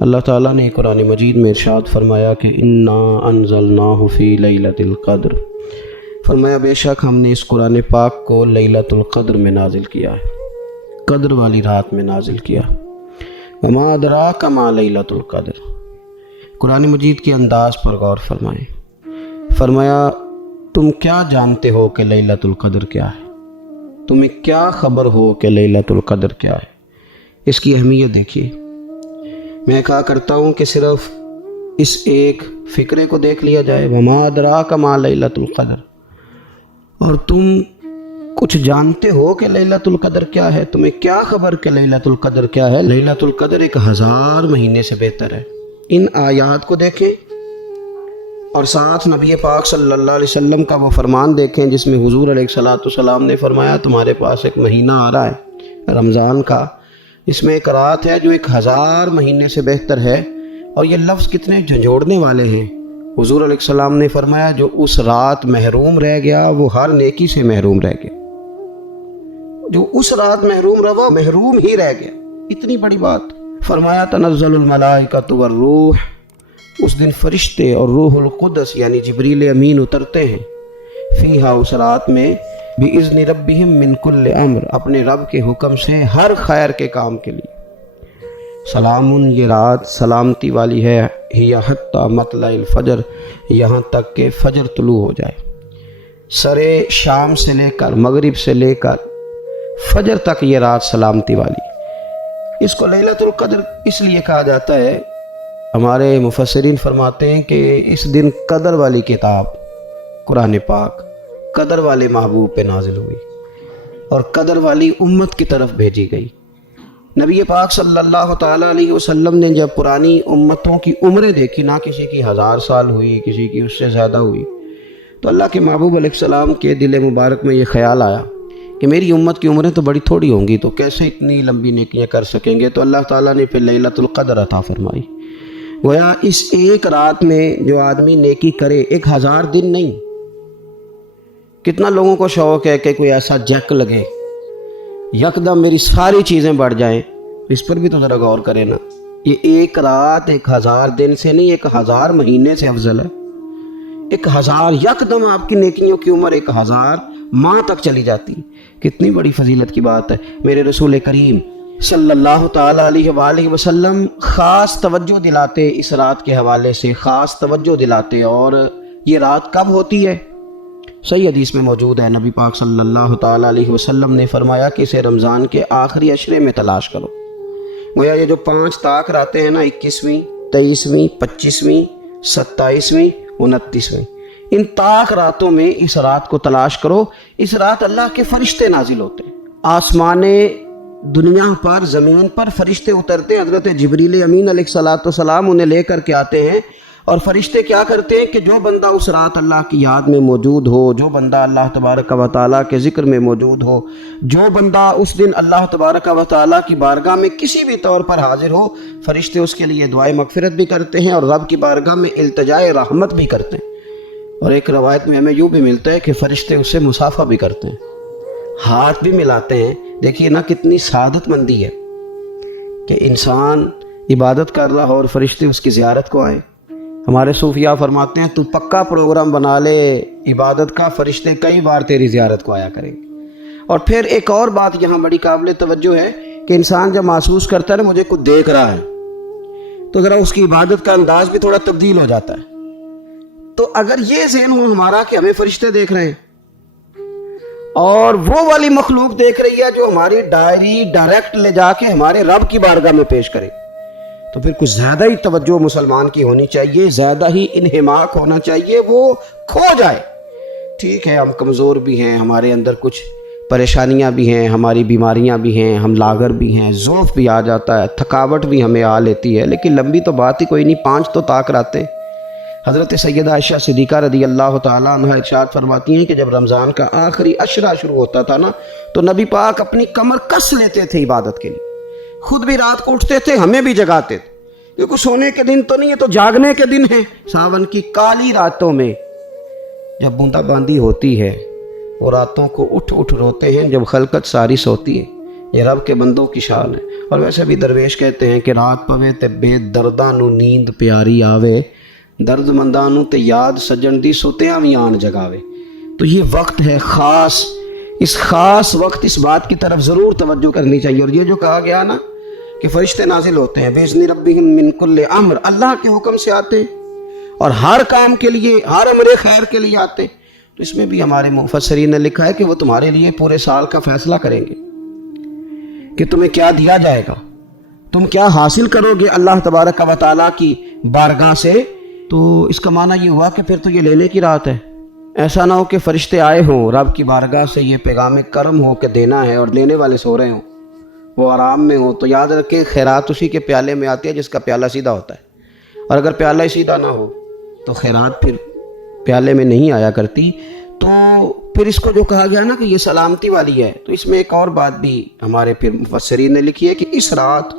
اللہ تعالیٰ نے قرآن مجید میں ارشاد فرمایا کہ انا انزلناہ فی لیلۃ القدر، فرمایا بے شک ہم نے اس قرآن پاک کو لیلۃ القدر میں نازل کیا ہے، قدر والی رات میں نازل کیا۔ وما ادراک ما لیلۃ القدر، قرآن مجید کے انداز پر غور فرمائیں۔ فرمایا تم کیا جانتے ہو کہ لیلۃ القدر کیا ہے؟ تمہیں کیا خبر ہو کہ لیلۃ القدر کیا ہے؟ اس کی اہمیت دیکھیے۔ میں کہا کرتا ہوں کہ صرف اس ایک فکرے کو دیکھ لیا جائے، وما ادراک ما لیلۃ القدر، اور تم کچھ جانتے ہو کہ لیلۃ القدر کیا ہے؟ تمہیں کیا خبر کہ لیلۃ القدر کیا ہے؟ لیلۃ القدر 1000 مہینے سے بہتر ہے۔ ان آیات کو دیکھیں اور ساتھ نبی پاک صلی اللہ علیہ وسلم کا وہ فرمان دیکھیں جس میں حضور علیہ الصلوۃ والسلام نے فرمایا تمہارے پاس ایک مہینہ آ رہا ہے رمضان کا، اس میں ایک رات ہے جو 1000 مہینے سے بہتر ہے، اور یہ لفظ کتنے جھنجھوڑنے والے ہیں۔ حضور علیہ السلام نے فرمایا جو اس رات محروم رہ گیا وہ ہر نیکی سے محروم رہ گیا، جو اس رات محروم رہا وہ محروم ہی رہ گیا، اتنی بڑی بات۔ فرمایا تنزل الملائکۃ والروح، اس دن فرشتے اور روح القدس یعنی جبریل امین اترتے ہیں، فیہا اس رات میں، بِإِذْنِ رَبِّهِمْ مِنْ كُلِّ أَمْرٍ، اپنے رب کے حکم سے ہر خیر کے کام کے لیے۔ سلام، یہ رات سلامتی والی ہے، ہی حتی مطلع الفجر، یہاں تک کہ فجر طلوع ہو جائے۔ سرے شام سے لے کر مغرب سے لے کر فجر تک یہ رات سلامتی والی۔ اس کو لیلۃ القدر اس لیے کہا جاتا ہے، ہمارے مفسرین فرماتے ہیں کہ اس دن قدر والی کتاب قرآن پاک قدر والے محبوب پہ نازل ہوئی اور قدر والی امت کی طرف بھیجی گئی۔ نبی پاک صلی اللہ تعالیٰ علیہ وسلم نے جب پرانی امتوں کی عمریں دیکھی، نہ کسی کی 1000 سال ہوئی، کسی کی اس سے زیادہ ہوئی، تو اللہ کے محبوب علیہ السلام کے دل مبارک میں یہ خیال آیا کہ میری امت کی عمریں تو بڑی تھوڑی ہوں گی، تو کیسے اتنی لمبی نیکیاں کر سکیں گے؟ تو اللہ تعالیٰ نے پھر لیلۃ القدر عطا فرمائی۔ گویا اس ایک رات میں جو آدمی نیکی کرے، 1000 دن نہیں۔ کتنا لوگوں کو شوق ہے کہ کوئی ایسا جیک لگے، یکدم میری ساری چیزیں بڑھ جائیں، اس پر بھی تو ذرا غور کریں نا۔ یہ ایک رات 1000 دن سے نہیں، 1000 مہینے سے افضل ہے۔ 1000 یکدم آپ کی نیکیوں کی عمر 1000 ماہ تک چلی جاتی، کتنی بڑی فضیلت کی بات ہے۔ میرے رسول کریم صلی اللہ تعالیٰ علیہ وآلہ وسلم خاص توجہ دلاتے، اس رات کے حوالے سے خاص توجہ دلاتے۔ اور یہ رات کب ہوتی ہے؟ صحیح حدیث میں موجود ہے، نبی پاک صلی اللہ تعالیٰ علیہ وسلم نے فرمایا کہ اسے رمضان کے آخری عشرے میں تلاش کرو۔ گویا یہ جو 5 طاق راتیں ہیں نا، 21ویں، 23ویں، 25ویں، 27ویں، 29ویں، ان طاق راتوں میں اس رات کو تلاش کرو۔ اس رات اللہ کے فرشتے نازل ہوتے ہیں، آسمان دنیا پر، زمین پر فرشتے اترتے ہیں، حضرت جبریل امین علیہ الصلوۃ والسلام انہیں لے کر کے آتے ہیں، اور فرشتے کیا کرتے ہیں کہ جو بندہ اس رات اللہ کی یاد میں موجود ہو، جو بندہ اللہ تبارک و تعالیٰ کے ذکر میں موجود ہو، جو بندہ اس دن اللہ تبارک و تعالیٰ کی بارگاہ میں کسی بھی طور پر حاضر ہو، فرشتے اس کے لیے دعائے مغفرت بھی کرتے ہیں اور رب کی بارگاہ میں التجائے رحمت بھی کرتے ہیں۔ اور ایک روایت میں ہمیں یوں بھی ملتا ہے کہ فرشتے اس سے مصافحہ بھی کرتے ہیں، ہاتھ بھی ملاتے ہیں۔ دیکھیے نا کتنی سعادت مندی ہے کہ انسان عبادت کر رہا ہو اور فرشتے اس کی زیارت کو آئے۔ ہمارے صوفیاء فرماتے ہیں تو پکا پروگرام بنا لے عبادت کا، فرشتے کئی بار تیری زیارت کو آیا کریں گے۔ اور پھر ایک اور بات یہاں بڑی قابل توجہ ہے کہ انسان جب محسوس کرتا ہے نا مجھے کچھ دیکھ رہا ہے، تو ذرا اس کی عبادت کا انداز بھی تھوڑا تبدیل ہو جاتا ہے۔ تو اگر یہ ذہن ہو ہمارا کہ ہمیں فرشتے دیکھ رہے ہیں اور وہ والی مخلوق دیکھ رہی ہے جو ہماری ڈائری ڈائریکٹ لے جا کے ہمارے رب کی بارگاہ میں پیش کرے، تو پھر کچھ زیادہ ہی توجہ مسلمان کی ہونی چاہیے، زیادہ ہی انہماک ہونا چاہیے، وہ کھو جائے۔ ٹھیک ہے ہم کمزور بھی ہیں، ہمارے اندر کچھ پریشانیاں بھی ہیں، ہماری بیماریاں بھی ہیں، ہم لاغر بھی ہیں، ضعف بھی آ جاتا ہے، تھکاوٹ بھی ہمیں آ لیتی ہے، لیکن لمبی تو بات ہی کوئی نہیں، 5 تو طاق راتیں۔ حضرت سیدہ عائشہ صدیقہ رضی اللہ تعالیٰ عنہ ارشاد فرماتی ہیں کہ جب رمضان کا آخری عشرہ شروع ہوتا تھا نا، تو نبی پاک اپنی کمر کس لیتے تھے عبادت کے لیے، خود بھی رات کو اٹھتے تھے، ہمیں بھی جگاتے تھے، کیونکہ سونے کے دن تو نہیں ہے، تو جاگنے کے دن ہیں۔ ساون کی کالی راتوں میں جب بوندا باندی ہوتی ہے وہ راتوں کو اٹھ اٹھ روتے ہیں جب خلقت ساری سوتی ہے۔ یہ رب کے بندوں کی شان ہے۔ اور ویسے بھی درویش کہتے ہیں کہ رات پوے تے بے درداں نو نیند پیاری آوے، درد منداں نو تے یاد سجن دی سوتیاں وی آن جگاوے۔ تو یہ وقت ہے خاص، اس خاص وقت اس بات کی طرف ضرور توجہ کرنی چاہیے۔ اور یہ جو کہا گیا نا کہ فرشتے نازل ہوتے ہیں بِإِذْنِ رَبِّهِم مِّن كُلِّ امر، اللہ کے حکم سے آتے ہیں اور ہر کام کے لیے، ہر امر خیر کے لیے آتے ہیں۔ تو اس میں بھی ہمارے مفسرین نے لکھا ہے کہ وہ تمہارے لیے پورے سال کا فیصلہ کریں گے کہ تمہیں کیا دیا جائے گا، تم کیا حاصل کرو گے اللہ تبارک و تعالیٰ کی بارگاہ سے۔ تو اس کا معنی یہ ہوا کہ پھر تو یہ لینے کی رات ہے۔ ایسا نہ ہو کہ فرشتے آئے ہوں رب کی بارگاہ سے یہ پیغام کرم ہو کہ دینا ہے اور لینے والے سو رہے ہوں، وہ آرام میں ہو۔ تو یاد رکھیں خیرات اسی کے پیالے میں آتی ہے جس کا پیالہ سیدھا ہوتا ہے، اور اگر پیالہ ہی سیدھا نہ ہو تو خیرات پھر پیالے میں نہیں آیا کرتی۔ تو پھر اس کو جو کہا گیا نا کہ یہ سلامتی والی ہے، تو اس میں ایک اور بات بھی ہمارے پھر مفسرین نے لکھی ہے کہ اس رات،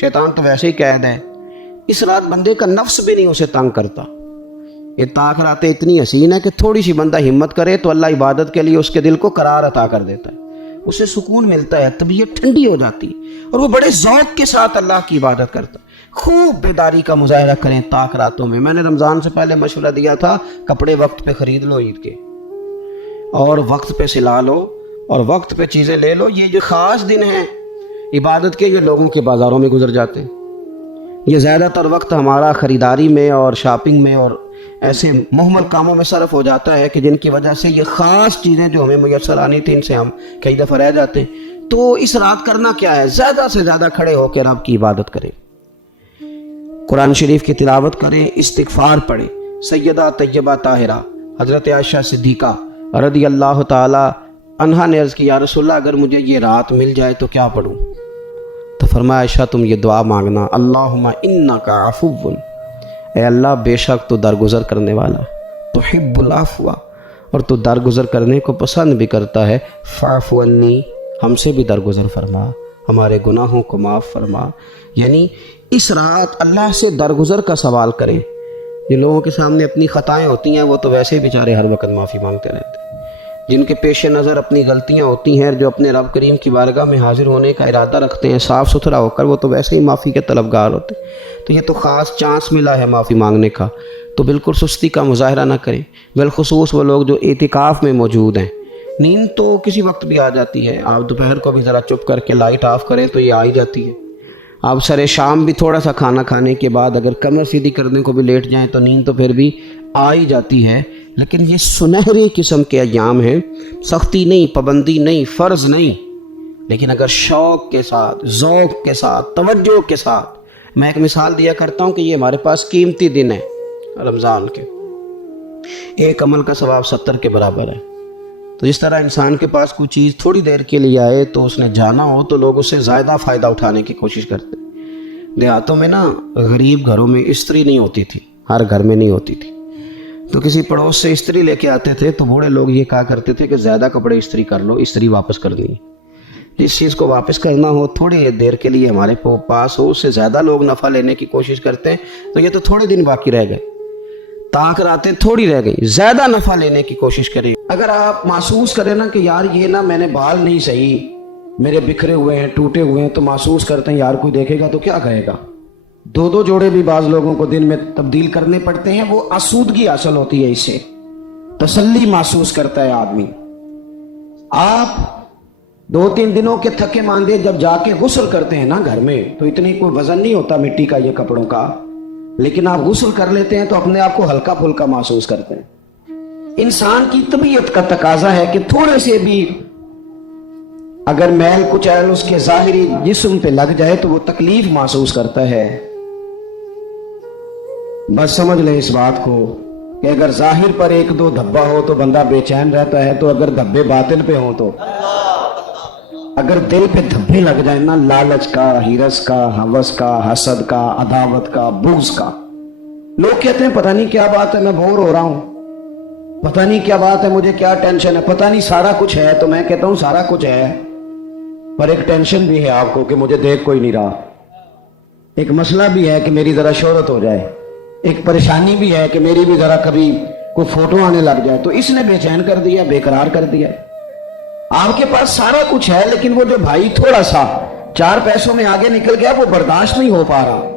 شیطان تو ویسے ہی قید ہے، اس رات بندے کا نفس بھی نہیں اسے تنگ کرتا۔ یہ طاق راتیں اتنی حسین ہے کہ تھوڑی سی بندہ ہمت کرے تو اللہ عبادت کے لیے اس کے دل کو قرار عطا کر دیتا ہے، اسے سکون ملتا ہے، طبیعت ٹھنڈی ہو جاتی ہے اور وہ بڑے ذوق کے ساتھ اللہ کی عبادت کرتا ہے۔ خوب بیداری کا مظاہرہ کریں طاق راتوں میں۔ میں نے رمضان سے پہلے مشورہ دیا تھا کپڑے وقت پہ خرید لو عید کے، اور وقت پہ سلا لو اور وقت پہ چیزیں لے لو۔ یہ جو خاص دن ہیں عبادت کے، یہ لوگوں کے بازاروں میں گزر جاتے ہیں۔ یہ زیادہ تر وقت ہمارا خریداری میں اور شاپنگ میں اور ایسے مہمل کاموں میں صرف ہو جاتا ہے کہ جن کی وجہ سے یہ خاص چیزیں جو ہمیں میسر آنی تھی ان سے ہم کئی دفعہ رہ جاتے ہیں۔ تو اس رات کرنا کیا ہے؟ زیادہ سے زیادہ کھڑے ہو کے رب کی عبادت کریں، قرآن شریف کی تلاوت کریں، استغفار پڑھیں۔ سیدہ طیبہ طاہرہ حضرت عائشہ صدیقہ رضی اللہ تعالی عنہا نے عرض کی یا رسول اللہ اگر مجھے یہ رات مل جائے تو کیا پڑھوں؟ تو فرمایا عائشہ تم یہ دعا مانگنا، اللہم انک عفو، اے اللہ بے شک تو درگزر کرنے والا، تحب العفو، اور تو درگزر کرنے کو پسند بھی کرتا ہے، فاعف عنی، ہم سے بھی درگزر فرما، ہمارے گناہوں کو معاف فرما۔ یعنی اس رات اللہ سے درگزر کا سوال کریں۔ جن لوگوں کے سامنے اپنی خطائیں ہوتی ہیں وہ تو ویسے ہی بیچارے ہر وقت معافی مانگتے رہتے ہیں، جن کے پیش نظر اپنی غلطیاں ہوتی ہیں، جو اپنے رب کریم کی بارگاہ میں حاضر ہونے کا ارادہ رکھتے ہیں صاف ستھرا ہو کر، وہ تو ویسے ہی معافی کے طلبگار ہوتے ہیں۔ تو یہ تو خاص چانس ملا ہے معافی مانگنے کا، تو بالکل سستی کا مظاہرہ نہ کریں۔ بالخصوص وہ لوگ جو اعتکاف میں موجود ہیں، نیند تو کسی وقت بھی آ جاتی ہے، آپ دوپہر کو بھی ذرا چپ کر کے لائٹ آف کریں تو یہ آ ہی جاتی ہے۔ آپ سر شام بھی تھوڑا سا کھانا کھانے کے بعد اگر کمر سیدھی کرنے کو بھی لیٹ جائیں تو نیند تو پھر بھی آ ہی جاتی ہے۔ لیکن یہ سنہری قسم کے ایام ہیں، سختی نہیں، پابندی نہیں، فرض نہیں، لیکن اگر شوق کے ساتھ، ذوق کے ساتھ، توجہ کے ساتھ، میں ایک مثال دیا کرتا ہوں کہ یہ ہمارے پاس قیمتی دن ہے رمضان کے، ایک عمل کا ثواب 70 کے برابر ہے۔ تو جس طرح انسان کے پاس کوئی چیز تھوڑی دیر کے لیے آئے تو اس نے جانا ہو تو لوگ اس سے زیادہ فائدہ اٹھانے کی کوشش کرتے ہیں۔ دیہاتوں میں نا غریب گھروں میں استری نہیں ہوتی تھی، ہر گھر میں نہیں ہوتی تھی، تو کسی پڑوس سے استری لے کے آتے تھے تو بوڑھے لوگ یہ کہا کرتے تھے کہ زیادہ کپڑے استری کر لو، استری واپس کرنی ہے۔ جس چیز کو واپس کرنا ہو تھوڑی دیر کے لیے ہمارے پاس ہو، اس سے زیادہ لوگ نفع لینے کی کوشش کرتے ہیں۔ تو یہ تو تھوڑے دن باقی رہ گئے، طاق راتیں تھوڑی رہ گئی، زیادہ نفع لینے کی کوشش کریں۔ اگر آپ محسوس کریں نا کہ یار یہ نا میں نے بال نہیں صحیح، میرے بکھرے ہوئے ہیں، ٹوٹے ہوئے ہیں، تو محسوس کرتے ہیں یار کوئی دیکھے گا تو کیا کہے گا۔ دو جوڑے بھی بعض لوگوں کو دن میں تبدیل کرنے پڑتے ہیں، وہ آسودگی حاصل ہوتی ہے، اس سے تسلی محسوس کرتا ہے آدمی۔ آپ 2-3 دنوں کے تھکے ماندے جب جا کے غسل کرتے ہیں نا گھر میں تو اتنی کوئی وزن نہیں ہوتا مٹی کا یہ کپڑوں کا، لیکن آپ غسل کر لیتے ہیں تو اپنے آپ کو ہلکا پھلکا محسوس کرتے ہیں۔ انسان کی طبیعت کا تقاضا ہے کہ تھوڑے سے بھی اگر میل کچیل اس کے ظاہری جسم پہ لگ جائے تو وہ تکلیف محسوس کرتا ہے۔ بس سمجھ لیں اس بات کو کہ اگر ظاہر پر 1-2 دھبا ہو تو بندہ بے چین رہتا ہے، تو اگر دھبے باطن پہ ہوں تو اگر دل پہ دھبے لگ جائیں نا، لالچ کا، ہرس کا، ہوس کا، حسد کا، عداوت کا، بغض کا، لوگ کہتے ہیں پتہ نہیں کیا بات ہے میں بور ہو رہا ہوں، پتہ نہیں کیا بات ہے مجھے کیا ٹینشن ہے، پتہ نہیں سارا کچھ ہے۔ تو میں کہتا ہوں سارا کچھ ہے، پر ایک ٹینشن بھی ہے آپ کو کہ مجھے دیکھ کوئی نہیں رہا، ایک مسئلہ بھی ہے کہ میری ذرا شہرت ہو جائے، ایک پریشانی بھی ہے کہ میری بھی ذرا کبھی کوئی فوٹو آنے لگ جائے تو اس نے بے چین کر دیا, بے قرار کر دیا. آپ کے پاس سارا کچھ ہے لیکن وہ جو بھائی تھوڑا سا 4 پیسوں میں آگے نکل گیا وہ برداشت نہیں ہو پا رہا,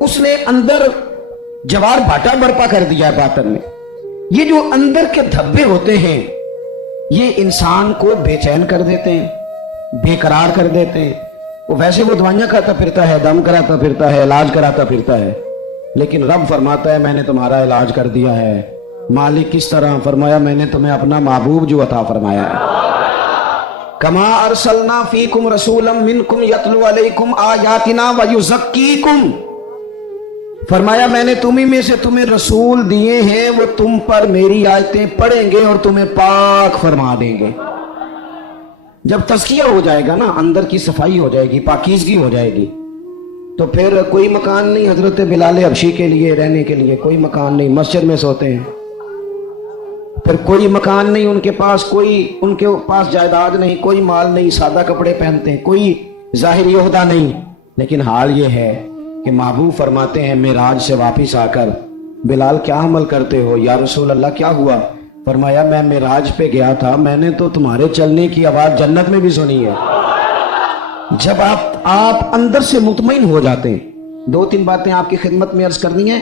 اس نے اندر جوار بھاٹا برپا کر دیا ہے باطن میں. یہ جو اندر کے دھبے ہوتے ہیں یہ انسان کو بے چین کر دیتے ہیں, بے قرار کر دیتے ہیں. وہ ویسے وہ دوائیاں کھاتا پھرتا ہے, دم کراتا پھرتا ہے, علاج کراتا پھرتا ہے, لیکن رب فرماتا ہے میں نے تمہارا علاج کر دیا ہے. مالک کس طرح؟ فرمایا میں نے تمہیں اپنا محبوب جو عطا فرمایا ہے. کما ارسلنا فیکم رسولا منکم یتلو علیکم آیاتنا ویزکیکم. فرمایا میں نے تمہیں میں سے تمہیں رسول دیے ہیں, وہ تم پر میری آیتیں پڑھیں گے اور تمہیں پاک فرما دیں گے. جب تزکیہ ہو جائے گا نا, اندر کی صفائی ہو جائے گی, پاکیزگی ہو جائے گی, تو پھر کوئی مکان نہیں حضرت بلال حبشی کے لیے رہنے کے لیے, کوئی مکان نہیں, مسجد میں سوتے ہیں. پھر کوئی مکان نہیں ان کے پاس, ان کے پاس جائیداد نہیں, کوئی مال نہیں, سادہ کپڑے پہنتے ہیں, کوئی ظاہری عہدہ نہیں. لیکن حال یہ ہے کہ محبوب فرماتے ہیں معراج سے واپس آ کر, بلال کیا عمل کرتے ہو؟ یا رسول اللہ کیا ہوا؟ فرمایا میں معراج پہ گیا تھا, میں نے تو تمہارے چلنے کی آواز جنت میں بھی سنی ہے. جب آپ اندر سے مطمئن ہو جاتے ہیں, 2-3 باتیں آپ کی خدمت میں عرض کرنی ہے.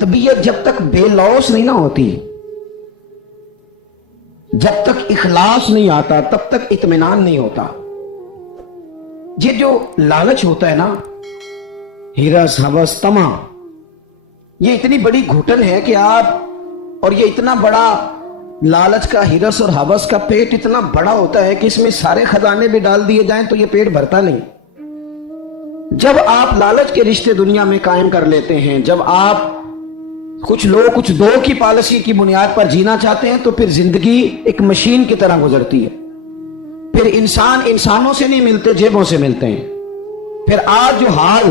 طبیعت جب تک بے لوث نہیں نہ ہوتی, جب تک اخلاص نہیں آتا تب تک اطمینان نہیں ہوتا. یہ جو لالچ ہوتا ہے نا, ہرس ہوس طمع, یہ اتنی بڑی گھٹن ہے کہ آپ, اور یہ اتنا بڑا لالچ کا, ہرس اور ہوس کا پیٹ اتنا بڑا ہوتا ہے کہ اس میں سارے خزانے بھی ڈال دیے جائیں تو یہ پیٹ بھرتا نہیں. جب آپ لالچ کے رشتے دنیا میں قائم کر لیتے ہیں, جب آپ کچھ لوگ کچھ دو کی پالیسی کی بنیاد پر جینا چاہتے ہیں تو پھر زندگی ایک مشین کی طرح گزرتی ہے. پھر انسان انسانوں سے نہیں ملتے, جیبوں سے ملتے ہیں. پھر آج جو حال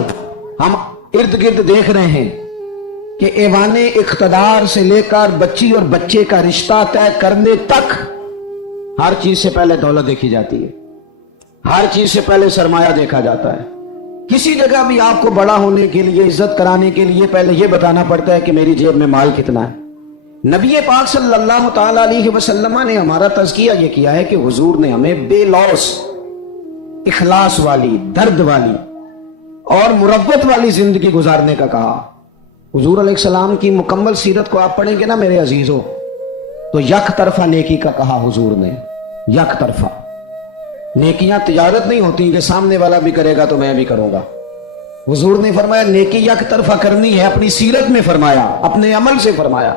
ہم ارد گرد دیکھ رہے ہیں کہ ایوان اقتدار سے لے کر بچی اور بچے کا رشتہ طے کرنے تک ہر چیز سے پہلے دولت دیکھی جاتی ہے, ہر چیز سے پہلے سرمایہ دیکھا جاتا ہے. کسی جگہ بھی آپ کو بڑا ہونے کے لیے, عزت کرانے کے لیے پہلے یہ بتانا پڑتا ہے کہ میری جیب میں مال کتنا ہے. نبی پاک صلی اللہ تعالی علیہ وسلم نے ہمارا تزکیہ یہ کیا ہے کہ حضور نے ہمیں بے لوث, اخلاص والی, درد والی اور مربت والی زندگی گزارنے کا کہا. حضور علیہ السلام کی مکمل سیرت کو آپ پڑھیں گے نا میرے عزیزوں, تو یک طرفہ نیکی کا کہا حضور نے. یک طرفہ نیکیاں تجارت نہیں ہوتی کہ سامنے والا بھی کرے گا تو میں بھی کروں گا. حضور نے فرمایا نیکی یک طرفہ کرنی ہے, اپنی سیرت میں فرمایا, اپنے عمل سے فرمایا.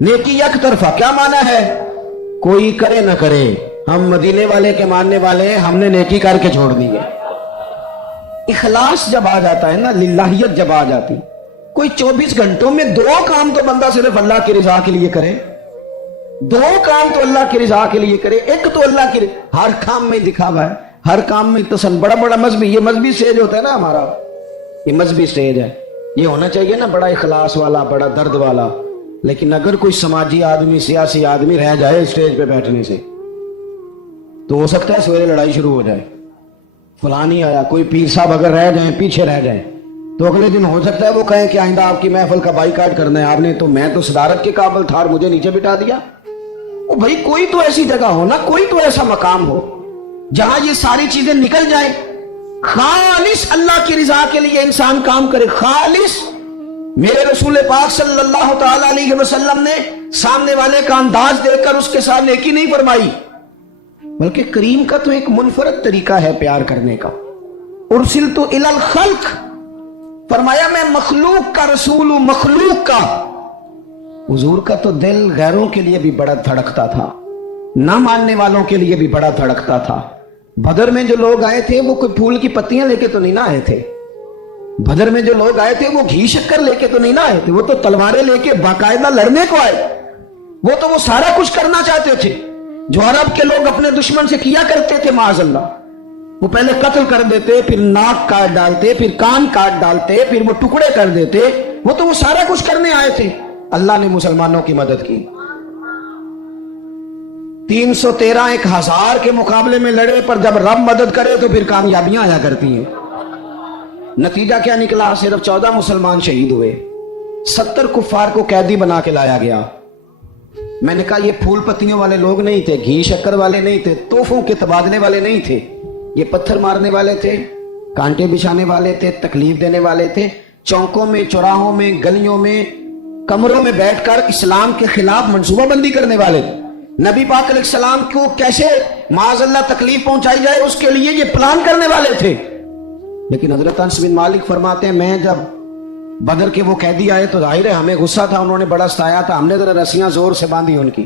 نیکی یک طرفہ کیا معنی ہے؟ کوئی کرے نہ کرے, ہم مدینے والے کے ماننے والے ہیں, ہم نے نیکی کر کے چھوڑ دی ہے. اخلاص جب آ جاتا ہے نا, للہیت جب آ جاتی, کوئی 24 گھنٹوں میں 2 کام تو بندہ صرف اللہ کی رضا کے لیے کرے, 2 کام تو اللہ کی رضا کے لیے کرے. ایک تو اللہ کی, ہر کام میں دکھاوا ہے, ہر کام میں تسن, بڑا بڑا مذہبی, یہ مذہبی سٹیج ہوتا ہے نا ہمارا, یہ مذہبی سٹیج ہے, یہ ہونا چاہیے نا بڑا اخلاص والا, بڑا درد والا. لیکن اگر کوئی سماجی آدمی, سیاسی آدمی رہ جائے اسٹیج پہ بیٹھنے سے تو ہو سکتا ہے سویرے لڑائی شروع ہو جائے. فلاں نہیں آیا, کوئی پیر صاحب اگر رہ جائیں, پیچھے رہ جائیں, تو اگلے دن ہو سکتا ہے وہ کہیں کہ آئندہ آپ کی محفل کا بائیکاٹ کرنا ہے, آپ نے تو, میں تو صدارت کے قابل تھا اور مجھے نیچے بٹھا دیا. بھائی کوئی تو ایسی جگہ ہو نا, کوئی تو ایسا مقام ہو جہاں یہ ساری چیزیں نکل جائیں, خالص اللہ کی رضا کے لیے انسان کام کرے, خالص. میرے رسول پاک صلی اللہ تعالی علیہ وسلم نے سامنے والے کا انداز دیکھ کر اس کے ساتھ نیکی نہیں فرمائی, بلکہ کریم کا تو ایک منفرد طریقہ ہے پیار کرنے کا. ارسلت الی الخلق, فرمایا میں مخلوق کا رسول ہوں, مخلوق کا. حضور کا تو دل غیروں کے لیے بھی بڑا دھڑکتا تھا, نہ ماننے والوں کے لیے بھی بڑا دھڑکتا تھا. بدر میں جو لوگ آئے تھے وہ کوئی پھول کی پتیاں لے کے تو نہیں نہ آئے تھے. بدر میں جو لوگ آئے تھے وہ گھی شکر لے کے تو نہیں نہ آئے تھے, وہ تو تلواریں لے کے باقاعدہ لڑنے کو آئے. وہ تو وہ سارا کچھ کرنا چاہتے تھے جو عرب کے لوگ اپنے دشمن سے کیا کرتے تھے معاذ اللہ. وہ پہلے قتل کر دیتے, پھر ناک کاٹ ڈالتے, پھر کان کاٹ ڈالتے, پھر وہ ٹکڑے کر دیتے. وہ تو وہ سارا کچھ کرنے آئے تھے. اللہ نے مسلمانوں کی مدد کی. 313 1000 کے مقابلے میں لڑے, پر جب رب مدد کرے تو پھر کامیابیاں آیا کرتی ہیں. نتیجہ کیا نکلا؟ صرف 14 مسلمان شہید ہوئے, 70 کفار کو قیدی بنا کے لایا گیا. میں نے کہا یہ پھول پتیوں والے لوگ نہیں تھے، گھی شکر والے نہیں تھے، تحفوں کے تبادلے والے نہیں تھے، یہ پتھر مارنے والے تھے، کانٹے بچھانے والے تھے، تکلیف دینے والے تھے، چوکوں میں، چوراہوں میں، گلیوں میں، کمروں میں بیٹھ کر اسلام کے خلاف منصوبہ بندی کرنے والے تھے۔ نبی پاک علیہ السلام کو کیسے معاذ اللہ تکلیف پہنچائی جائے اس کے لیے یہ پلان کرنے والے تھے۔ لیکن حضرت انس بن مالک فرماتے ہیں میں جب بدر کے وہ قیدی آئے تو ظاہر ہے ہمیں غصہ تھا، انہوں نے بڑا ستایا تھا، ہم نے ذرا رسیاں زور سے باندھی ان کی۔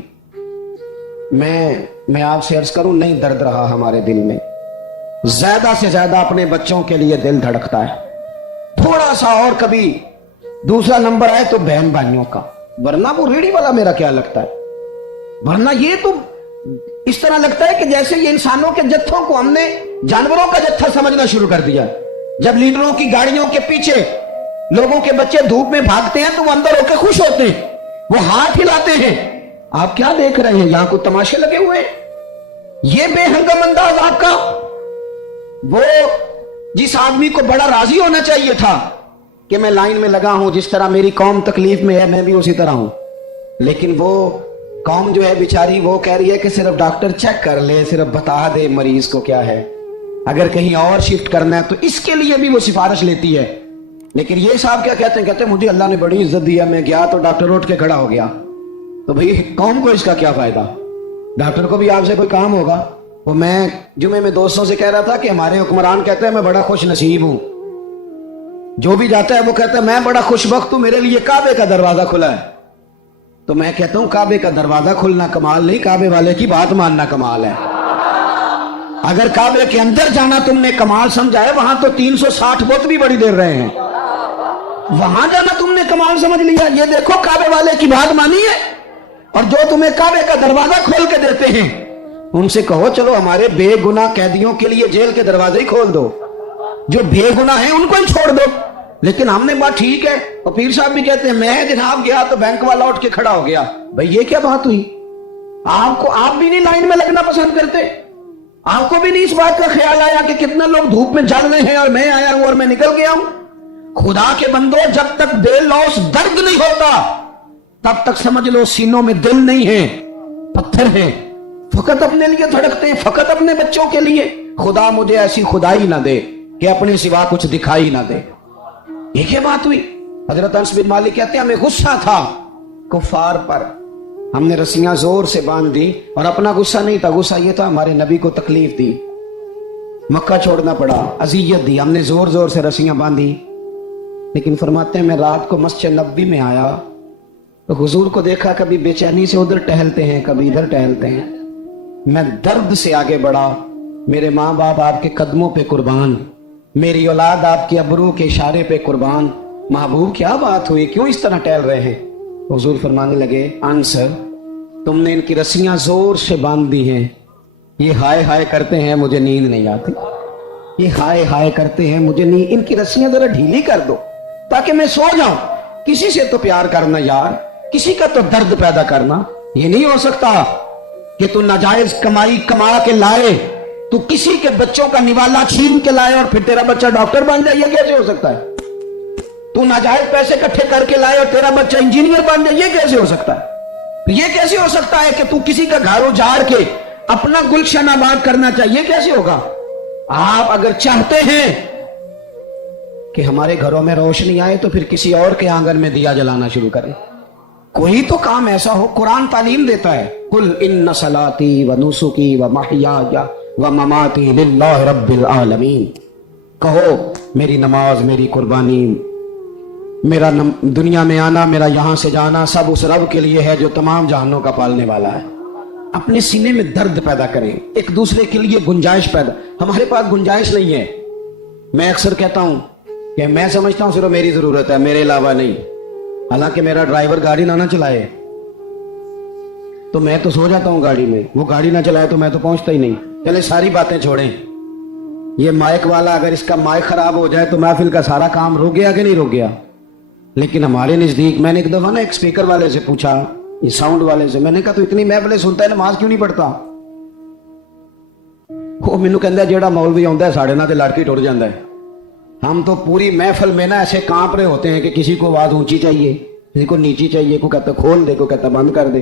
میں آپ سے عرض کروں نہیں درد رہا ہمارے دل میں، زیادہ سے زیادہ اپنے بچوں کے لیے دل دھڑکتا ہے، تھوڑا سا اور کبھی دوسرا نمبر آئے تو بہن بھائیوں کا، ورنہ وہ ریڑھی والا میرا کیا لگتا ہے، ورنہ یہ تو اس طرح لگتا ہے کہ جیسے یہ انسانوں کے جتھوں کو ہم نے جانوروں کا جتھا سمجھنا شروع کر دیا۔ جب لیڈروں کی گاڑیوں کے پیچھے لوگوں کے بچے دھوپ میں بھاگتے ہیں تو وہ اندر ہو کے خوش ہوتے ہیں، وہ ہاتھ ہلاتے ہیں۔ آپ کیا دیکھ رہے ہیں؟ یہاں کو تماشے لگے ہوئے ہیں۔ یہ بے ہنگم انداز آپ کا، وہ جس آدمی کو بڑا راضی ہونا چاہیے تھا کہ میں لائن میں لگا ہوں، جس طرح میری قوم تکلیف میں ہے میں بھی اسی طرح ہوں، لیکن وہ قوم جو ہے بیچاری وہ کہہ رہی ہے کہ صرف ڈاکٹر چیک کر لے، صرف بتا دے مریض کو کیا ہے، اگر کہیں اور شفٹ کرنا ہے تو اس کے لیے بھی وہ سفارش لیتی ہے۔ لیکن یہ صاحب کیا کہتے ہیں؟ کہتے ہیں مجھے اللہ نے بڑی عزت دیا، میں گیا تو ڈاکٹر اٹھ کے کھڑا ہو گیا، تو بھئی قوم کو اس کا کیا فائدہ؟ ڈاکٹر کو بھی آپ سے کوئی کام ہوگا۔ وہ میں جمعے میں دوستوں سے کہہ رہا تھا کہ ہمارے حکمران کہتے ہیں میں بڑا خوش نصیب ہوں، جو بھی جاتا ہے وہ کہتا ہے میں بڑا خوش وقت ہوں، میرے لیے کعبے کا دروازہ کھلا ہے۔ تو میں کہتا ہوں کعبے کا دروازہ کھلنا کمال نہیں، کعبے والے کی بات ماننا کمال ہے۔ اگر کعبے کے اندر جانا تم نے کمال سمجھا ہے، وہاں تو 360 بت بھی بڑی دیر رہے ہیں، وہاں جانا تم نے کمال سمجھ لیا۔ یہ دیکھو کعبے والے کی بات مانی ہے، اور جو تمہیں کعبے کا دروازہ کھول کے دیتے ہیں ان سے کہو چلو ہمارے بے گناہ قیدیوں کے لیے جیل کے دروازے ہی کھول دو، جو بے گناہ ہیں ان کو ہی چھوڑ دو۔ لیکن ہم نے بات ٹھیک ہے، اور پیر صاحب بھی کہتے ہیں میں جناب گیا تو بینک والا اٹھ کے کھڑا ہو گیا۔ بھئی یہ کیا بات ہوئی؟ آپ بھی نہیں لائن میں لگنا پسند کرتے؟ آپ کو بھی نہیں اس بات کا خیال آیا کہ کتنے لوگ دھوپ میں جل رہے ہیں اور میں آیا ہوں اور میں نکل گیا ہوں؟ خدا کے بندو، جب تک بے لوث درد نہیں ہوتا تب تک سمجھ لو سینوں میں دل نہیں ہے، پتھر ہیں، فقط اپنے لیے دھڑکتے ہیں، فقط اپنے بچوں کے لیے۔ خدا مجھے ایسی خدائی نہ دے کہ اپنے سوا کچھ دکھائی نہ دے۔ یہ کیا بات ہوئی؟ حضرت انس بن مالک کہتے ہیں ہمیں غصہ تھا کفار پر، ہم نے رسیاں زور سے باندھ دی، اور اپنا غصہ نہیں تھا، غصہ یہ تھا ہمارے نبی کو تکلیف دی، مکہ چھوڑنا پڑا، اذیت دی، ہم نے زور زور سے رسیاں باندھی۔ لیکن فرماتے ہیں میں رات کو مسجد نبوی میں آیا تو حضور کو دیکھا، کبھی بے چینی سے ادھر ٹہلتے ہیں، کبھی ادھر ٹہلتے ہیں۔ میں درد سے آگے بڑھا، میرے ماں باپ آپ کے قدموں پہ قربان، میری اولاد آپ کے ابرو کے اشارے پہ قربان، محبوب کیا بات ہوئی، کیوں اس طرح ٹہل رہے ہیں؟ حضور فرمانے لگے انس تم نے ان کی رسیاں زور سے باندھ دی ہیں، یہ ہائے ہائے کرتے ہیں مجھے نیند نہیں آتی، یہ ہائے ہائے کرتے ہیں مجھے نیند، ان کی رسیاں ذرا ڈھیلی کر دو تاکہ میں سو جاؤں۔ کسی سے تو پیار کرنا یار، کسی کا تو درد پیدا کرنا، یہ نہیں ہو سکتا کہ تو ناجائز کمائی کما کے لائے، تو کسی کے بچوں کا نوالا چھین کے لائے اور پھر تیرا بچہ ڈاکٹر بن جائے، یہ کیسے ہو سکتا ہے؟ تو ناجائز پیسے اکٹھے کر کے لائے اور تیرا بچہ انجینئر بن جائے، یہ کیسے ہو سکتا ہے؟ یہ کیسے ہو سکتا ہے کہ تو کسی کا گھر اجاڑ کے اپنا گلشن آباد کرنا چاہیے، کیسے ہوگا؟ آپ اگر چاہتے ہیں کہ ہمارے گھروں میں روشنی آئے تو پھر کسی اور کے آنگن میں دیا جلانا شروع کریں، کوئی تو کام ایسا ہو۔ قرآن تعلیم دیتا ہے قل ان صلاتی و نسکی و محیای و مماتی للہ رب العالمین، کہو میری نماز، میری قربانی، میرا دنیا میں آنا، میرا یہاں سے جانا سب اس رب کے لیے ہے جو تمام جہانوں کا پالنے والا ہے۔ اپنے سینے میں درد پیدا کریں، ایک دوسرے کے لیے گنجائش پیدا، ہمارے پاس گنجائش نہیں ہے۔ میں اکثر کہتا ہوں کہ میں سمجھتا ہوں صرف میری ضرورت ہے، میرے علاوہ نہیں، حالانکہ میرا ڈرائیور گاڑی نہ چلائے تو میں تو سو جاتا ہوں گاڑی میں، وہ گاڑی نہ چلائے تو میں تو پہنچتا ہی نہیں۔ چلے ساری باتیں چھوڑیں، یہ مائک والا اگر اس کا مائک خراب ہو جائے تو محفل کا سارا کام رک گیا کہ نہیں رک گیا؟ لیکن ہمارے نزدیک، میں نے ایک دفعہ نا ایک اسپیکر والے سے پوچھا، یہ ساؤنڈ والے سے، میں نے کہا تو اتنی محفلیں سنتا ہے نماز کیوں نہیں پڑھتا؟ وہ مینوں کہندا جیڑا مولوی آندا ہے ساڑے نال تے لڑ کے ٹر جاندا ہے۔ ہم تو پوری محفل میں نا ایسے کانپ رہے ہوتے ہیں کہ کسی کو آواز اونچی چاہیے، کسی کو نیچی چاہیے، کوئی کہتا کھول دے، کوئی کہتا بند کر دے۔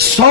100